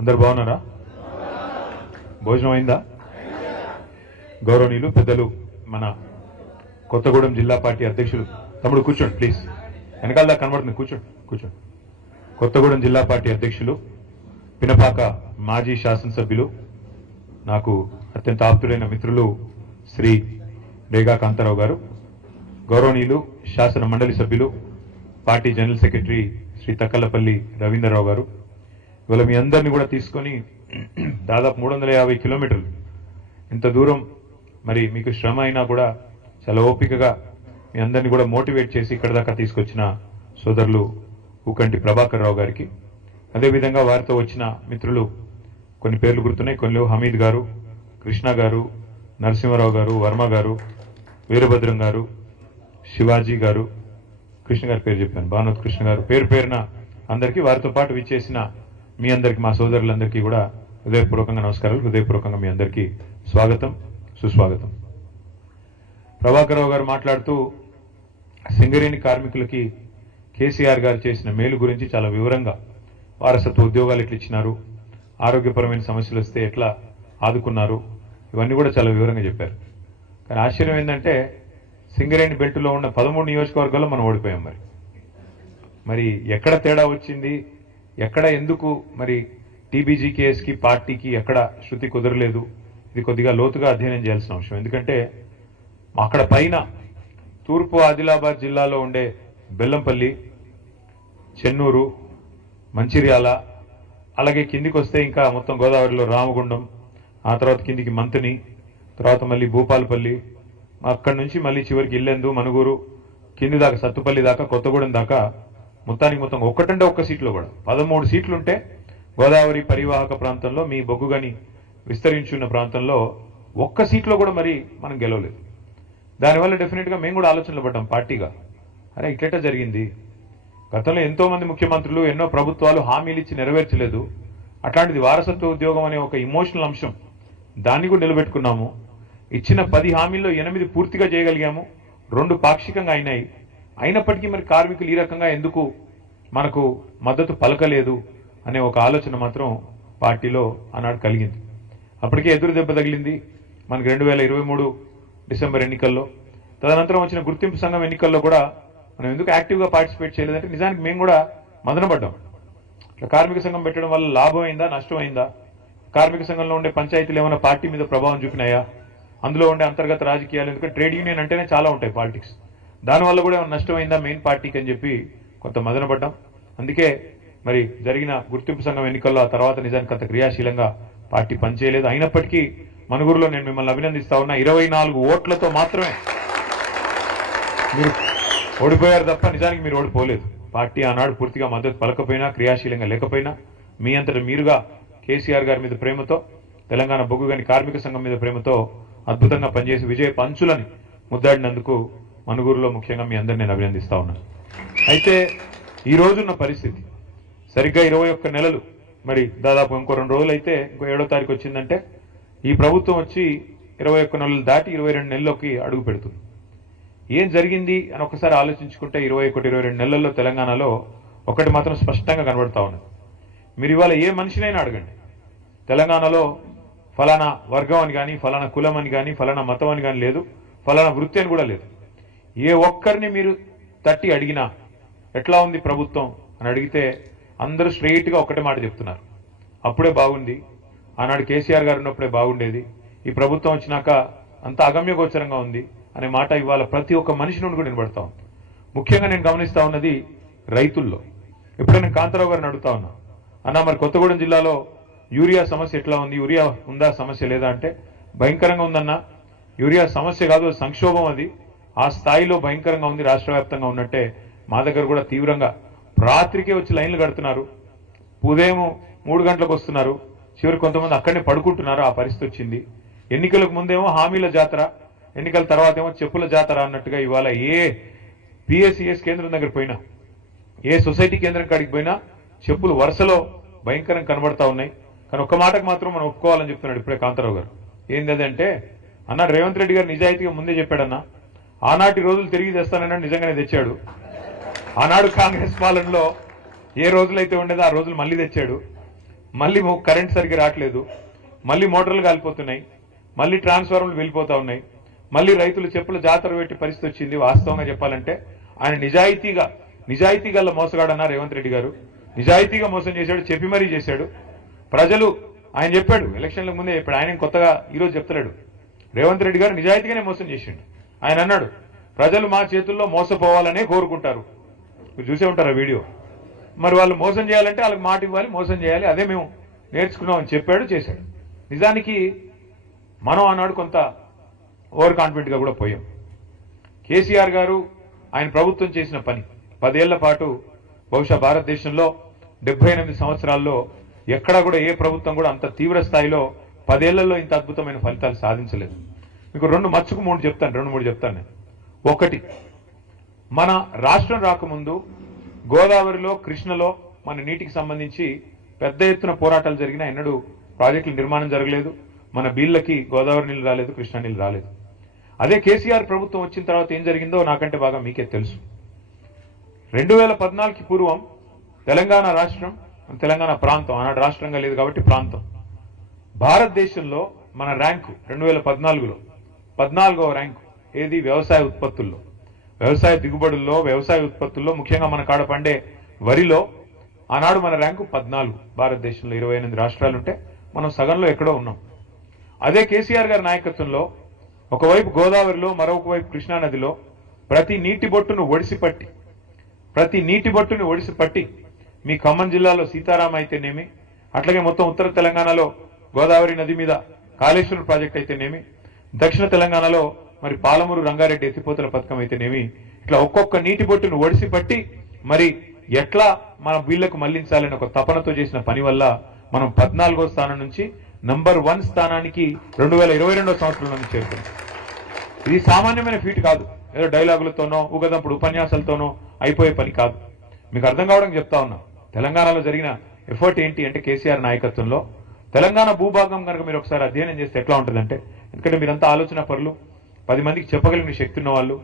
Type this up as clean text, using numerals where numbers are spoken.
అందరు బాగున్నారా? భోజనం అయిందా? గౌరవనీయులు పెద్దలు మన కొత్తగూడెం జిల్లా పార్టీ అధ్యక్షులు, తమ్ముడు కూర్చోండి ప్లీజ్, వెనకాల దాకా కనబడుతుంది, కూర్చోండి. కొత్తగూడెం జిల్లా పార్టీ అధ్యక్షులు, పినపాక మాజీ శాసనసభ్యులు, నాకు అత్యంత ఆప్తులైన మిత్రులు శ్రీ రేగా కాంతారావు గారు, గౌరవనీయులు శాసన మండలి సభ్యులు, party general secretary Shri Takkallapalli Ravindra Rao గారు, ఇవాళ మీ అందరినీ కూడా తీసుకొని దాదాపు 350 కిలోమీటర్లు, ఇంత దూరం మరి మీకు శ్రమ అయినా కూడా చాలా ఓపికగా మీ అందరినీ కూడా మోటివేట్ చేసి ఇక్కడ దాకా తీసుకొచ్చిన సోదరులు ఊకంటి ప్రభాకర్ రావు గారికి, అదేవిధంగా వారితో వచ్చిన మిత్రులు కొన్ని పేర్లు గుర్తున్నాయి, కొన్ని హమీద్ గారు, కృష్ణ గారు, నరసింహారావు గారు, వర్మ గారు, వీరభద్రం గారు, శివాజీ గారు, కృష్ణ గారి పేరు చెప్పాను, భానుత్ కృష్ణ గారు, పేరున అందరికీ, వారితో పాటు విచ్చేసిన మీ అందరికీ, మా సోదరులందరికీ కూడా హృదయపూర్వకంగా నమస్కారాలు, హృదయపూర్వకంగా మీ అందరికీ స్వాగతం, సుస్వాగతం. ప్రభాకర్ రావు గారు మాట్లాడుతూ సింగరేణి కార్మికులకి కేసీఆర్ గారు చేసిన మేలు గురించి చాలా వివరంగా, వారసత్వ ఉద్యోగాలు ఎట్లా ఇచ్చినారు, ఆరోగ్యపరమైన సమస్యలు వస్తే ఎట్లా ఆదుకున్నారు, ఇవన్నీ కూడా చాలా వివరంగా చెప్పారు. కానీ ఆశ్చర్యం ఏంటంటే సింగరేణి బెల్ట్లో ఉన్న 13 నియోజకవర్గాల్లో మనం ఓడిపోయాం. మరి ఎక్కడ తేడా వచ్చింది, ఎక్కడ ఎందుకు మరి టీబీజీ కేసుకి పార్టీకి ఎక్కడ శృతి కుదరలేదు, ఇది కొద్దిగా లోతుగా అధ్యయనం చేయాల్సిన అవసరం. ఎందుకంటే అక్కడ పైన తూర్పు ఆదిలాబాద్ జిల్లాలో ఉండే బెల్లంపల్లి, చెన్నూరు, మంచిర్యాల, అలాగే కిందికి వస్తే ఇంకా మొత్తం గోదావరిలో రామగుండం, ఆ తర్వాత కిందికి మంతిని, తర్వాత మళ్ళీ భూపాలపల్లి, అక్కడి నుంచి మళ్ళీ చివరికి ఇల్లెందు, మనుగూరు, కింది దాకా సత్తుపల్లి దాకా, కొత్తగూడెం దాకా, మొత్తానికి మొత్తం ఒక్కటంటే ఒక్క సీట్లో కూడా 13 సీట్లుంటే గోదావరి పరివాహక ప్రాంతంలో మీ బొగ్గుగని విస్తరించున్న ప్రాంతంలో ఒక్క సీట్లో కూడా మరి మనం గెలవలేదు. దానివల్ల డెఫినెట్గా మేము కూడా ఆలోచనలు పడ్డాం పార్టీగా, అరే ఇట్లెట్లా జరిగింది, గతంలో ఎంతో మంది ముఖ్యమంత్రులు ఎన్నో ప్రభుత్వాలు హామీలు ఇచ్చి నెరవేర్చలేదు, అట్లాంటిది వారసత్వ ఉద్యోగం అనే ఒక ఇమోషనల్ అంశం, దాన్ని కూడా నిలబెట్టుకున్నాము. ఇచ్చిన 10 హామీల్లో 8 పూర్తిగా చేయగలిగాము, 2 పాక్షికంగా అయినాయి. అయినప్పటికీ మరి కార్మికులు ఈ రకంగా ఎందుకు మనకు మద్దతు పలకలేదు అనే ఒక ఆలోచన మాత్రం పార్టీలో ఆనాడు కలిగింది. అప్పటికే ఎదురు దెబ్బ తగిలింది మనకి 2023 డిసెంబర్ ఎన్నికల్లో. తదనంతరం వచ్చిన గుర్తింపు సంఘం ఎన్నికల్లో కూడా మనం ఎందుకు యాక్టివ్గా పార్టిసిపేట్ చేయలేదంటే నిజానికి మేము కూడా మదనపడ్డాం. కార్మిక సంఘం పెట్టడం వల్ల లాభం అయిందా, నష్టం అయిందా, కార్మిక సంఘంలో ఉండే పంచాయతీలు ఏమైనా పార్టీ మీద ప్రభావం చూపినాయా, అందులో ఉండే అంతర్గత రాజకీయాలు, ఎందుకంటే ట్రేడ్ యూనియన్ అంటేనే చాలా ఉంటాయి పాలిటిక్స్, దానివల్ల కూడా ఏమైనా నష్టమైందా మెయిన్ పార్టీకి అని చెప్పి కొంత మదనపడ్డాం. అందుకే మరి జరిగిన గుర్తింపు సంఘం ఎన్నికల్లో ఆ తర్వాత నిజానికి అంత క్రియాశీలంగా పార్టీ పనిచేయలేదు. అయినప్పటికీ మనుగురులో నేను మిమ్మల్ని అభినందిస్తా ఉన్నా, 24 ఓట్లతో మాత్రమే మీరు ఓడిపోయారు తప్ప నిజానికి మీరు ఓడిపోలేదు. పార్టీ ఆనాడు పూర్తిగా మద్దతు పలకపోయినా, క్రియాశీలంగా లేకపోయినా, మీ అంతటా మీరుగా కేసీఆర్ గారి మీద ప్రేమతో, తెలంగాణ బొగ్గుగని కార్మిక సంఘం మీద ప్రేమతో అద్భుతంగా పనిచేసి విజయ పంచులని ముద్దాడినందుకు మనుగూరులో ముఖ్యంగా మీ అందరిని నేను అభినందిస్తా ఉన్నాను. అయితే ఈ రోజున్న పరిస్థితి సరిగ్గా 21 నెలలు, మరి దాదాపు ఇంకో 2 రోజులు అయితే ఇంకో 7వ తారీఖు వచ్చిందంటే ఈ ప్రభుత్వం వచ్చి 21 నెలలు దాటి 22 నెలల్లోకి అడుగు పెడుతుంది. ఏం జరిగింది అని ఒకసారి ఆలోచించుకుంటే 21-22 నెలల్లో తెలంగాణలో ఒకటి మాత్రం స్పష్టంగా కనబడతా ఉన్నది. మీరు ఇవాళ ఏ మనిషినైనా అడగండి, తెలంగాణలో ఫలానా వర్గం అని కానీ, ఫలానా కులం అని కానీ, ఫలానా మతం అని కానీ లేదు, ఫలానా వృత్తి అని కూడా లేదు. ఏ ఒక్కరిని మీరు తట్టి అడిగినా ఎట్లా ఉంది ప్రభుత్వం అని అడిగితే అందరూ స్ట్రెయిట్గా ఒక్కటే మాట చెప్తున్నారు, అప్పుడే బాగుంది, ఆనాడు కేసీఆర్ గారు ఉన్నప్పుడే బాగుండేది, ఈ ప్రభుత్వం వచ్చినాక అంత అగమ్యగోచరంగా ఉంది అనే మాట ఇవాళ ప్రతి ఒక్క మనిషి నుండి కూడా వినబడతా ఉంది. ముఖ్యంగా నేను గమనిస్తా ఉన్నది రైతుల్లో. ఇప్పుడే నేను కాంతారావు గారిని అడుగుతా ఉన్నా, అన్న మరి కొత్తగూడెం జిల్లాలో యూరియా సమస్య ఎట్లా ఉంది, యూరియా ఉందా, సమస్య లేదా అంటే భయంకరంగా ఉందన్న, యూరియా సమస్య కాదు సంక్షోభం, అది ఆ స్థాయిలో భయంకరంగా ఉంది, రాష్ట్ర వ్యాప్తంగా ఉన్నట్టే మా దగ్గర కూడా తీవ్రంగా రాత్రికే వచ్చి లైన్లు కడుతున్నారు, ఉదయం 3 గంటలకు వస్తున్నారు, చివరికి కొంతమంది అక్కడనే పడుకుంటున్నారు, ఆ పరిస్థితి వచ్చింది. ఎన్నికలకు ముందేమో హామీల జాతర, ఎన్నికల తర్వాత ఏమో చెప్పుల జాతర అన్నట్టుగా ఇవాళ ఏ పిఎస్సిఎస్ కేంద్రం దగ్గర పోయినా, ఏ సొసైటీ కేంద్రం కాడికి పోయినా చెప్పులు వరుసలో భయంకరంగా కనబడతా ఉన్నాయి. కానీ ఒక్క మాటకు మాత్రం మనం ఒప్పుకోవాలని చెప్తున్నాడు ఇప్పుడే కాంతారావు గారు. ఏంటంటే అన్న రేవంత్ రెడ్డి గారు నిజాయితీగా ముందే చెప్పాడన్నా, ఆనాటి రోజులు తిరిగి తెస్తానన్నాడు, నిజంగానే తెచ్చాడు. ఆనాడు కాంగ్రెస్ పాలనలో ఏ రోజులైతే ఉండేదో ఆ రోజులు మళ్ళీ తెచ్చాడు. మళ్ళీ కరెంట్ సరిగ్గా రావట్లేదు, మళ్ళీ మోటార్లు కాలిపోతున్నాయి, మళ్ళీ ట్రాన్స్ఫార్మర్లు వెళ్ళిపోతా ఉన్నాయి, మళ్ళీ రైతులు చెప్పులు జాతర పెట్టి పరిస్థితి వచ్చింది. వాస్తవంగా చెప్పాలంటే ఆయన నిజాయితీ గల మోసగాడన్నారు రేవంత్ రెడ్డి గారు. నిజాయితీగా మోసం చేశాడు, చెప్పి మరీ చేశాడు. ప్రజలు ఆయన చెప్పాడు, ఎలక్షన్ల ముందే చెప్పాడు. ఆయన కొత్తగా ఈరోజు చెప్తలేడు. రేవంత్ రెడ్డి గారు నిజాయితీగానే మోసం చేసిండు. ఆయన అన్నాడు, ప్రజలు మా చేతుల్లో మోసపోవాలనే కోరుకుంటారు. మీరు చూసే ఉంటారు ఆ వీడియో. మరి వాళ్ళు మోసం చేయాలంటే వాళ్ళకి మాట ఇవ్వాలి, మోసం చేయాలి, అదే మేము నేర్చుకున్నామని చెప్పాడు, చేశాడు. నిజానికి మనం ఆనాడు కొంత ఓవర్ కాన్ఫిడెంట్గా కూడా పోయాం. కేసీఆర్ గారు ఆయన ప్రభుత్వం చేసిన పని 10 ఏళ్ల పాటు బహుశా భారతదేశంలో 78 సంవత్సరాల్లో ఎక్కడా కూడా ఏ ప్రభుత్వం కూడా అంత తీవ్ర స్థాయిలో 10 ఏళ్లలో ఇంత అద్భుతమైన ఫలితాలు సాధించలేదు. మీకు 2 చెప్తాను నేను. ఒకటి, మన రాష్ట్రం రాకముందు గోదావరిలో, కృష్ణలో మన నీటికి సంబంధించి పెద్ద ఎత్తున పోరాటాలు జరిగినా ఎన్నడూ ప్రాజెక్టుల నిర్మాణం జరగలేదు. మన బీళ్ళకి గోదావరి నీళ్ళు రాలేదు, కృష్ణా నీళ్ళు రాలేదు. అదే కేసీఆర్ ప్రభుత్వం వచ్చిన తర్వాత ఏం జరిగిందో నాకంటే బాగా మీకే తెలుసు. 2014కి పూర్వం తెలంగాణ రాష్ట్రం, తెలంగాణ ప్రాంతం, ఆనాడు రాష్ట్రంగా లేదు కాబట్టి ప్రాంతం, భారతదేశంలో మన ర్యాంకు 2014లో 14వ ర్యాంకు. ఏది? వ్యవసాయ ఉత్పత్తుల్లో, వ్యవసాయ దిగుబడుల్లో, వ్యవసాయ ఉత్పత్తుల్లో, ముఖ్యంగా మన కాడ పండే వరిలో ఆనాడు మన ర్యాంకు 14. భారతదేశంలో 28 రాష్ట్రాలుంటే మనం సగంలో ఎక్కడో ఉన్నాం. అదే కేసీఆర్ గారి నాయకత్వంలో ఒకవైపు గోదావరిలో, మరొక వైపు కృష్ణానదిలో ప్రతి నీటి బొట్టును ఒడిసిపట్టి మీ ఖమ్మం జిల్లాలో సీతారామ అయితేనేమి, అట్లాగే మొత్తం ఉత్తర తెలంగాణలో గోదావరి నది మీద కాళేశ్వరం ప్రాజెక్ట్ అయితేనేమి, దక్షిణ తెలంగాణలో మరి పాలమూరు రంగారెడ్డి ఎత్తిపోతల పథకం అయితేనేమి, ఇట్లా ఒక్కొక్క నీటి బొట్టును ఒడిసిపట్టి మరి ఎట్లా మన వీళ్లకు మళ్లించాలని ఒక తపనతో చేసిన పని వల్ల మనం 14వ స్థానం నుంచి నంబర్ 1 స్థానానికి 2022వ సంవత్సరంలో చేరుకున్నాం. ఇది సామాన్యమైన ఫీట్ కాదు. ఏదో డైలాగులతోనో, ఊగదంపుడు ఉపన్యాసాలతోనో అయిపోయే పని కాదు. మీకు అర్థం కావడానికి చెప్తా ఉన్నా. తెలంగాణలో జరిగిన ఎఫర్ట్ ఏంటి అంటే కేసీఆర్ నాయకత్వంలో తెలంగాణ భూభాగం కనుక మీరు ఒకసారి అధ్యయనం చేస్తే ఎట్లా ఉంటుందంటే, ఎందుకంటే మీరంతా ఆలోచన పరులు, 10 మందికి చెప్పగలిగిన శక్తి ఉన్న వాళ్ళు,